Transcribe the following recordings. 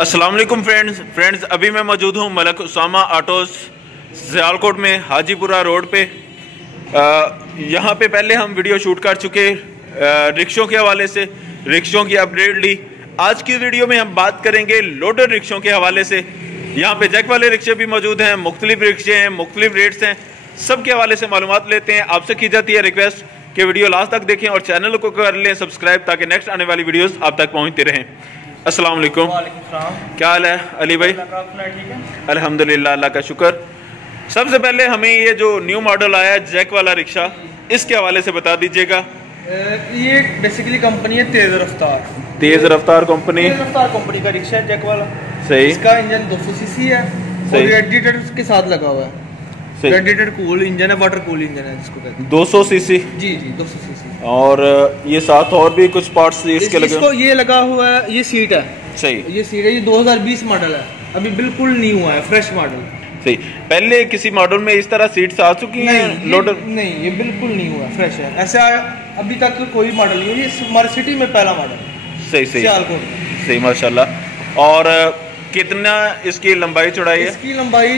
अस्सलाम वालेकुम फ्रेंड्स अभी मैं मौजूद हूँ मलक उसामा ऑटोज सियालकोट में हाजीपुरा रोड पे। यहाँ पे पहले हम वीडियो शूट कर चुके रिक्शों के हवाले से, रिक्शों की अपडेट ली। आज की वीडियो में हम बात करेंगे लोडर रिक्शों के हवाले से। यहाँ पे जैक वाले रिक्शे भी मौजूद हैं, मुख्तलिफ रिक्शे हैं, मुख्तलिफ रेट्स हैं, सब के हवाले से मालूमात लेते हैं। आपसे की जाती है रिक्वेस्ट कि वीडियो लास्ट तक देखें और चैनल को कर लें सब्सक्राइब, ताकि नेक्स्ट आने वाली वीडियोस आप तक पहुंचती रहें। अस्सलाम वालेकुम। क्या हाल है अली भाई? अल्हम्दुलिल्लाह, अल्लाह का शुक्र। सबसे पहले हमें ये जो न्यू मॉडल आया है जैक वाला रिक्शा, इसके हवाले से बता दीजिएगा। ये बेसिकली कंपनी है तेज रफ्तार कंपनी का रिक्शा है जैक वाला। सही। इसका इंजन 200 सीसी है और रेडिएटर के साथ लगा हुआ है। रेडिएटर कूल इंजन है, वाटर कूल इंजन है जिसको कहते हैं। 200 सीसी? जी 200 सीसी। और ये साथ और भी कुछ पार्ट्स इसके लगे? इसको ये लगा हुआ है, ये सीट है। सही। ये सीट है, ये 2020 मॉडल है, अभी बिल्कुल न्यू है, फ्रेश मॉडल। सही। पहले किसी मॉडल में इस तरह सीट्स आ चुकी हैं लोडर? नहीं, ये बिल्कुल न्यू है, फ्रेश है। ऐसा अभी तक कोई मॉडल नहीं है, ये हमारी सिटी में पहला मॉडल। सही सही माशाल्लाह। और कितना इसकी लंबाई चौड़ाई है? इसकी लंबाई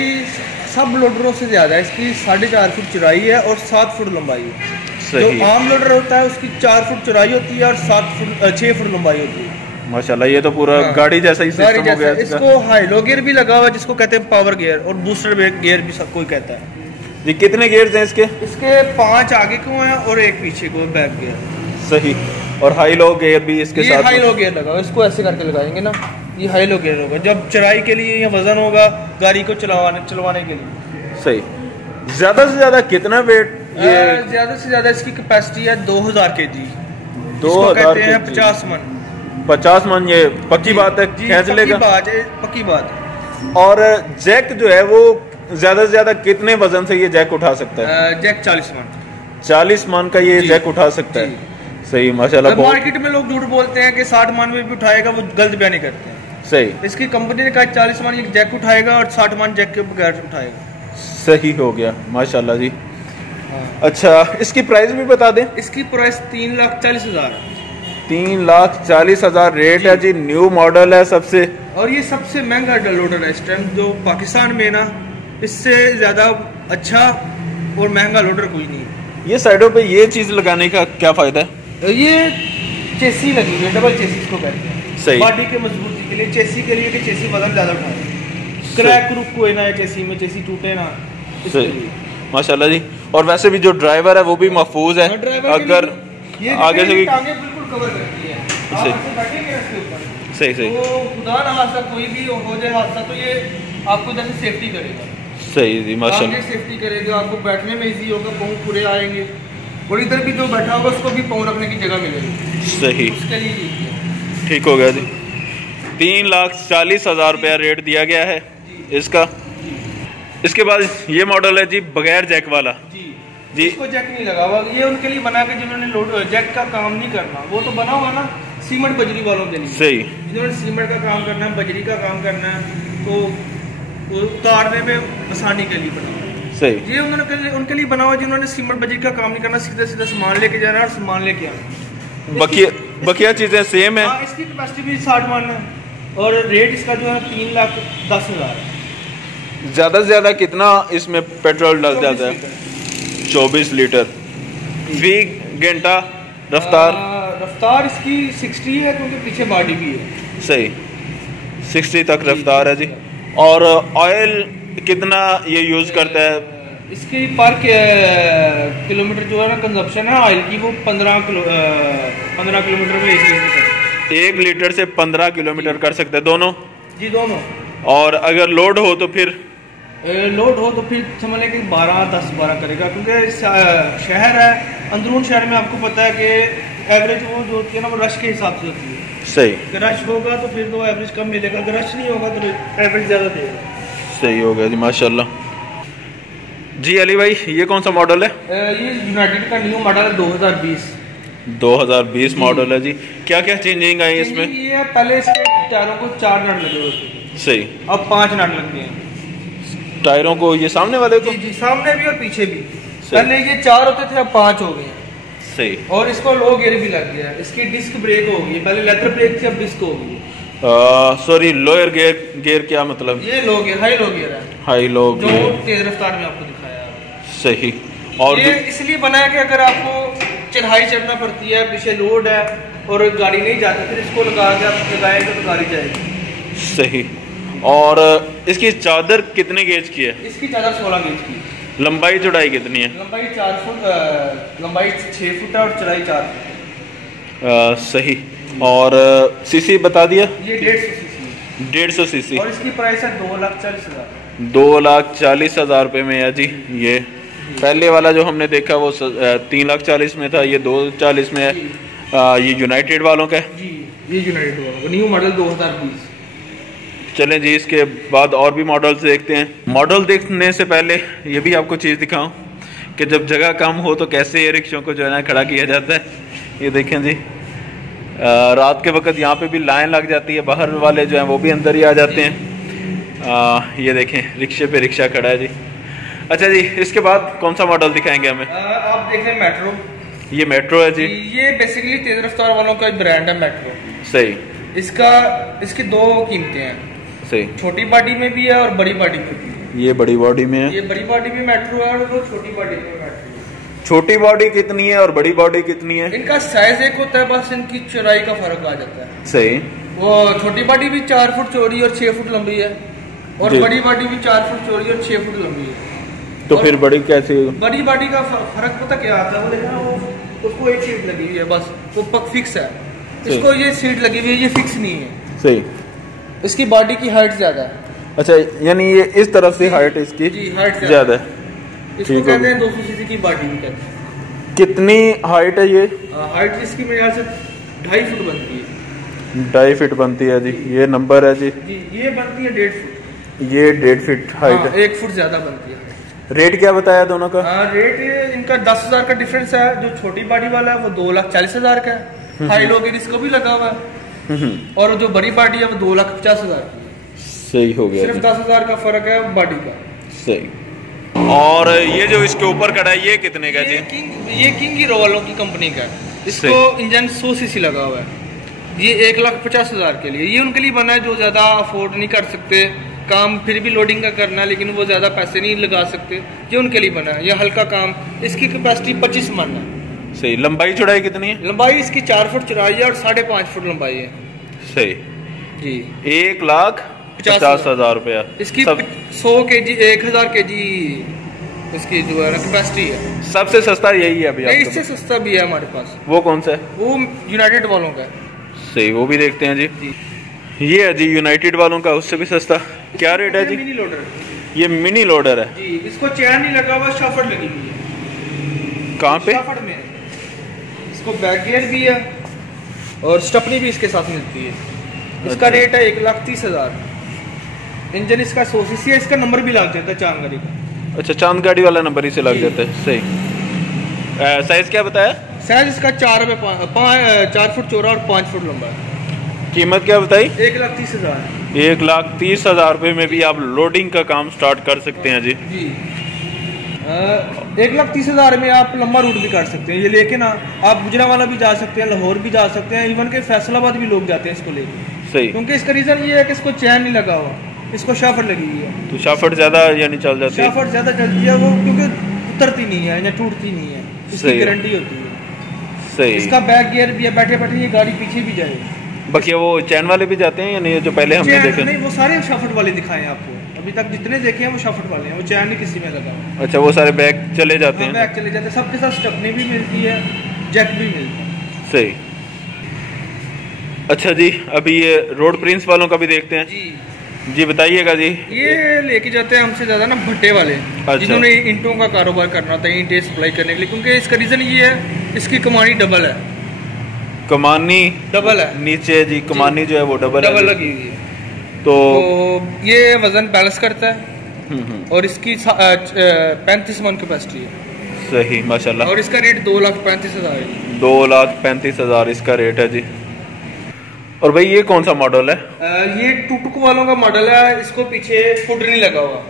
सब लोडरों से ज्यादा है। इसकी 4.5 फुट चौड़ाई है और 7 फुट लंबाई है। सही। जो आम लोडर होता है उसकी 4 फुट चौड़ाई होती है और 6 फुट लंबाई होती है। माशाल्लाह, ये तो पूरा गाड़ी जैसा ही सिस्टम हो गया। इसको हाई लो गियर भी लगा हुआ है जिसको कहते हैं पावर गियर, और बूस्टर गियर भी सब कोई कहता है। जी कितने गियर्स हैं इसके? इसके 5 आगे को हैं और 1 पीछे को बैक गियर। सही। और हाई लो गियर भी इसके साथ? हाई लो गियर लगा हुआ, इसको ऐसे करके लगाएंगे ना, ये हाई लो गियर होगा जब चढ़ाई के लिए या वजन होगा गाड़ी को चलवाने के लिए। सही। ज्यादा से ज्यादा कितना वेट? ये ज्यादा से ज्यादा इसकी कैपेसिटी है 2000 kg। 2000 कहते हैं 50 मन। 50 मन, ये पक्की बात है, खींच लेगा? पक्की बात है। और जैक जो है वो ज्यादा से ज्यादा कितने वजन से ये जैक उठा सकता है? जैक 40 मन। 40 मन का ये जैक उठा सकता है। सही माशाल्लाह। मार्केट में लोग झूठ बोलते हैं कि 60 मन में भी उठाएगा, वो गलत बयानी करते हैं। सही। इसकी कंपनी ने कहा 40 मन ये जैक उठाएगा और 60 मन जैक के बगैर उठाएगा। सही हो गया माशाल्लाह जी। अच्छा, इसकी प्राइस भी बता दें। इसकी प्राइस 3,40,000। 3,40,000 रेट है जी। न्यू मॉडल है सबसे, और ये सबसे महंगा लोडर है इस टाइम जो पाकिस्तान में ना, इससे ज्यादा अच्छा और महंगा लोडर कोई नहीं है। ये साइडों पे ये चीज लगाने का क्या फायदा है? ये चेसी लगी हुई है, डबल चेसी इसको कहते हैं। सही। बॉडी के मजबूती के लिए, चेसी के लिए कि चेसी वजन ज्यादा उठाए, क्रैक रुक कोई ना चेसी में, चेसी टूटे ना। माशाल्लाह जी। और वैसे भी जो ड्राइवर है वो भी महफूज है। अगर ये आगे से भी बिल्कुल कवर करती है। सही। तो खुदा ना हादसा कोई भी हो जाए हादसा, तो ये आपको जैसे सेफ्टी करेगा। सही जी माशाल्लाह। सेफ्टी करेगा, आपको बैठने में इजी होगा, पाँव पूरे आएंगे, और इधर भी जो बैठा होगा उसको भी पाँव रखने की जगह मिलेगी। सही। उसके लिए ठीक हो गया जी। 3,40,000 रुपया रेट दिया गया है इसका। इसके बाद ये मॉडल है जी बगैर जैक वाला। जी इसको जैक नहीं लगा हुआ, ये उनके लिए बना के जिन्होंने जैक का काम नहीं करना, वो तो बना हुआ ना सीमेंट बजरी वालों के लिए। सही। जिन्होंने सीमेंट का काम करना है, बजरी का काम करना है, तो उतारने में आसानी के लिए बना हुआ। सही। ये उनके लिए बना हुआ जिन्होंने सीमेंट बजरी का काम नहीं करना, सीधा सीधा सामान लेके जाना और सामान लेके आना। बकिया चीजें सेम है। इसकी कैपेसिटी भी 60 मन है और रेट इसका जो है 3,10,000। ज्यादा से ज्यादा कितना इसमें पेट्रोल डल जाता है? 24 लीटर फी घंटा। रफ्तार इसकी 60 है क्योंकि पीछे बॉडी भी है। सही। 60 तक रफ्तार है जी। और ऑयल कितना ये यूज करता है? इसकी पर किलोमीटर जो है ना कंजप्शन है ऑयल की, वो 15 किलोमीटर में 1 लीटर से 15 किलोमीटर कर सकते हैं दोनों? जी दोनों। और अगर लोड हो तो फिर समझ लें कि 10-12 करेगा, क्योंकि शहर है, अंदरून शहर में आपको पता है कि एवरेज वो जो होती है ना वो रश के हिसाब से होती है। सही। अगर रश होगा तो फिर तो एवरेज कम मिलेगा, अगर रश नहीं होगा तो एवरेज ज़्यादा देगा। सही हो गया जी माशाल्लाह। जी अली भाई, ये कौन सा मॉडल है? ये यूनाइटेड का न्यू मॉडल है 2020 मॉडल है जी। क्या क्या चेंजिंग आई इसमें? ये पहले इसके टायरों को 4 नट लगे हुए थे। सही। अब 5 नट लग गए हैं टायरों को। ये सामने वाले को? जी सामने भी और पीछे भी। पहले ये 4 होते थे, अब 5 हो गए। सही। और इसको लो गियर भी लग गया है। इसकी डिस्क ब्रेक हो गई, पहले लेदर ब्रेक थी, अब डिस्क हो गई। सॉरी लोअर गियर क्या मतलब? ये लो गियर, हाई लो गियर है, हाई लो जो गियर। तेज रफ्तार में आपको दिखाया। सही। और ये इसलिए बना है कि अगर आपको चढ़ाई चढ़ना पड़ती है, पीछे लोड है और गाड़ी नहीं जाती, फिर इसको लगा के आप लगाएंगे तो गाड़ी जाएगी। सही। और इसकी चादर कितने गेज की है? इसकी चादर 16 गेज की। लंबाई चौड़ाई कितनी है? लंबाई 4 फुट, लंबाई 6 फुट है और चौड़ाई 4 फुट। सही। और सीसी बता दिया? ये 150 सीसी। 150 सीसी। और इसकी प्राइस है 2,40,000। 2,40,000 रुपये में है जी। ये पहले वाला जो हमने देखा वो 3,40,000 में था, ये 2,40,000 में है। ये यूनाइटेड वालों का है जी, ये यूनाइटेड वालों का न्यू मॉडल 2020। चलें जी, इसके बाद और भी मॉडल्स देखते हैं। मॉडल देखने से पहले ये भी आपको चीज़ दिखाऊं कि जब जगह कम हो तो कैसे ये रिक्शों को जो है ना खड़ा किया जाता है। ये देखें जी, रात के वक्त यहाँ पे भी लाइन लग जाती है, बाहर वाले जो हैं वो भी अंदर ही आ जाते हैं। ये देखें रिक्शे पे रिक्शा खड़ा है जी। अच्छा जी, इसके बाद कौन सा मॉडल दिखाएंगे हमें? आप देख रहे हैं मेट्रो। ये मेट्रो है जी। ये बेसिकली तेज रफ्तार वालों का ब्रांड है मेट्रो। सही। इसकी 2 कीमतें हैं। सही। छोटी बॉडी में भी है और बड़ी बॉडी में भी है। ये बड़ी बॉडी में है। ये बड़ी बॉडी में मेट्रो है और वो छोटी बॉडी में मेट्रो है। छोटी बॉडी कितनी है और बड़ी बॉडी कितनी है? इनका साइज एक होता है, बस इनकी चौड़ाई का फर्क आ जाता है। सही। वो छोटी बॉडी भी 4 फुट चौड़ी और 6 फुट लंबी है, और बड़ी बॉडी भी 4 फुट चौड़ी और 6 फुट लंबी है। तो फिर बड़ी कैसे? बड़ी बॉडी का फर्क पता क्या आता है? वो देखना, वो उसको एक सीट लगी हुई है, बस वो पक फिक्स है। इसको ये सीट लगी हुई है, ये फिक्स नहीं है। सही। इसकी बॉडी की हाइट ज्यादा है। अच्छा, यानी ये इस तरफ से हाइट इसकी हाइट ज्यादा है। इसको कहते हैं 200 सीसी की बॉडी भी कहते हैं। कितनी हाइट है ये? हाइट इसकी मेरे ख्याल से 2.5 फुट बनती है। 2.5 फीट बनती है जी। ये नंबर है जी। ये बनती है 1.5 फुट। ये 1.5 फीट हाइट है। 1 फुट ज्यादा बनती है। रेट क्या बताया दोनों का? रेट इनका 10,000 का डिफरेंस है। जो छोटी बॉडी वाला है वो 2,40,000 का है, हाई लो गियर इसको भी लगा हुआ है, और जो बड़ी बॉडी है वो 2,50,000 की है। सही हो गया। सिर्फ 10,000 का फर्क है बॉडी का। सही। और ये जो इसके ऊपर खड़ा है ये कितने का जी? ये किंग हीरो वालों की कंपनी का है। इसको इंजन 100 सीसी लगा हुआ है। ये 1,50,000 के लिए, ये उनके लिए बना है जो ज्यादा अफोर्ड नहीं कर सकते, काम फिर भी लोडिंग का करना है लेकिन वो ज्यादा पैसे नहीं लगा सकते, ये उनके लिए बना है। ये हल्का काम। इसकी कैपेसिटी 25 मन है। सही। लंबाई चौड़ाई कितनी है? लंबाई इसकी 4 फुट चौड़ाई है और 5.5 फुट लंबाई है। सही जी। 1,50,000 रुपया इसकी 100 kg 1,000 kg इसकी जो है ना कैपेसिटी है। सबसे सस्ता यही है अभी? नहीं, इससे सस्ता भी है हमारे पास। वो कौन सा है? वो यूनाइटेड वालों का है। सही, वो भी देखते हैं जी। ये है जी यूनाइटेड वालों का, उससे भी सस्ता। क्या रेट है जी? Mini loader. ये मिनी लोडर है जी। इसको चैन नहीं लगा हुआ, शाफट लगी हुई है। कहाँ पे? शाफट में। इसको बैक गियर भी है और स्टपनी भी इसके साथ मिलती है। इसका रेट है 1,30,000। इंजन इसका 100 सीसी है। इसका नंबर भी लग जाता है चांद गाड़ी का। अच्छा, चांद गाड़ी वाला नंबर इसे लग जाता है। सही। साइज क्या बताया? साइज इसका 4 फुट चौड़ा और 5 फुट लंबा है। कीमत क्या बताई? 1,30,000। 1,30,000 रुपये में भी आप लोडिंग का काम स्टार्ट कर सकते हैं जी। 1,30,000 में आप लंबा रूट भी कर सकते हैं ये लेके ना। आप गुजरांवाला भी जा सकते हैं, लाहौर भी जा सकते हैं, इवन के फैसलाबाद भी लोग जाते हैं इसको लेके। सही। क्योंकि इसका रीजन ये है कि इसको चैन नहीं लगा हुआ, इसको शाफट लगी हुई है। तो शाफट ज्यादा यानी चल जाती है? शाफट ज्यादा चलती है वो, क्योंकि उतरती नहीं है या टूटती नहीं है, इसकी गारंटी होती है। सही। इसका बैक गियर भी है, बैठे बैठे ये गाड़ी पीछे भी जाएगी। बाकी वो चैन वाले भी जाते हैं या नहीं? जो पहले हमने देखे नहीं, वो सारे शाफट वाले दिखाए आपको। अभी तक जितने देखे हैं वो शाफट वाले हैं, वो चैन नहीं किसी में लगा। अच्छा, वो सारे बैग चले जाते हैं? बैग चले जाते हैं, सबके साथ स्टपनी भी मिलती है, जैक भी मिलता है। सही। अच्छा जी, अभी ये रोड प्रिंस वालों का भी देखते हैं जी। बताइएगा जी। ये लेके जाते हैं हमसे ज्यादा ना भट्टे वाले। अच्छा। जिन्होंने ईंटों का कारोबार करना होता है, ईंटें सप्लाई करने के लिए, क्योंकि इसका रीजन ये है इसकी कमानी डबल है। कमानी डबल है नीचे जी, कमानी जो है वो डबल लगी हुई है। तो ये वजन बैलेंस करता है और इसकी 35 मन कैपेसिटी है। सही, माशाल्लाह। और इसका रेट 2,35,000 है। 2,35,000 इसका रेट है जी। और भाई ये कौन सा मॉडल है? ये टुकटुक वालों का मॉडल है। इसको पीछे फुट नहीं लगा हुआ।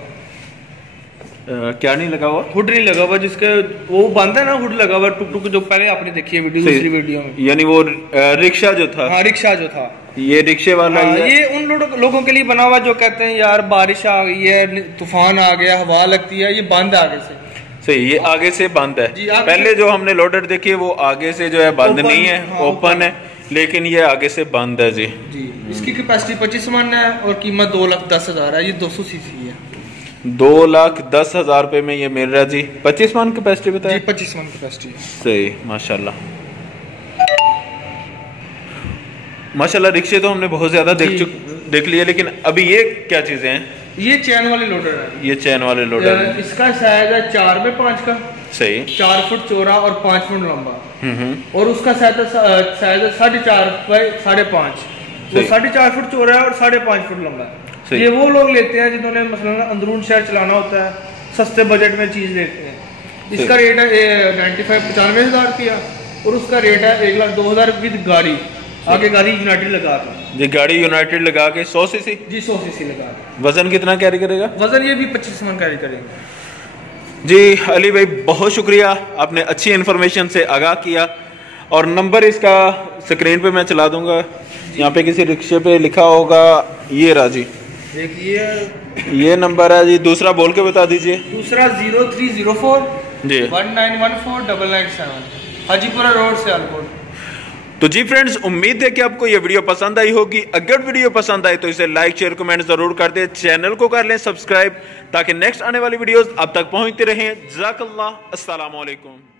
क्या नहीं लगा हुआ? हुड नहीं लगा हुआ, जिसके वो बंद है ना, हुड लगा हुआ टुक टुक, जो पहले आपने देखी है वीडियो, दूसरी वीडियो में। यानी वो रिक्शा जो था। हाँ, रिक्शा जो था, ये रिक्शे वाला। ये उन लोगों के लिए बना हुआ जो कहते हैं यार बारिश आ गई है, तूफान आ गया, हवा लगती है, ये बंद आगे से। सही, ये आगे से बंद है। पहले जो हमने लोडर देखी है वो आगे से जो है बंद नहीं है, ओपन है, लेकिन ये आगे से बंद है जी। इसकी कैपेसिटी 25 मन है और कीमत 2,10,000 है। ये 200 सीसी है। 2,10,000 रुपए में ये मिल रहा है जी। 25 मन कैपेसिटी बताया? 25 मन कैपेसिटी। सही, माशाल्लाह माशाल्लाह। रिक्शे तो हमने बहुत ज्यादा देख लिए, लेकिन अभी ये क्या चीजें हैं? ये चैन वाले लोडर है। ये चैन वाले लोडर है। इसका साइज है 4x5 का। सही, 4 फुट चौड़ा और 5 फुट लंबा। और उसका साइज है 4.5x5। वो 4.5 फुट चौड़ा है और 5.5 फुट लंबा है। ये वो लोग लेते हैं जिन्होंने मसलन अंदरून शहर चलाना होता है, सस्ते बजट में चीज लेते हैं। इसका रेट है 95,000 रुपया और उसका रेट है 1,02,000 विद गाड़ी। आगे गाड़ी यूनाइटेड लगा के जी, गाड़ी यूनाइटेड लगा के 100 सीसी जी, 100 सीसी लगा के। वजन कितना कैरी करेगा? वजन ये भी 25 मन कैरी करेंगे जी। अली भाई बहुत शुक्रिया, आपने अच्छी इन्फॉर्मेशन से आगाह किया। और नंबर इसका स्क्रीन पे मैं चला दूंगा, यहाँ पे किसी रिक्शे पे लिखा होगा, ये रहा जी, देखिए ये नंबर है जी। दूसरा बोल के बता दीजिए। दूसरा 0304 जी 1914 हाजीपुरा रोड सियालकोट। तो जी फ्रेंड्स, उम्मीद है कि आपको ये वीडियो पसंद आई होगी। अगर वीडियो पसंद आई तो इसे लाइक शेयर कमेंट जरूर कर दे, चैनल को कर लें सब्सक्राइब, ताकि नेक्स्ट आने वाली वीडियोस आप तक पहुंचती रहें। जज़ाकल्लाह, अस्सलाम वालेकुम।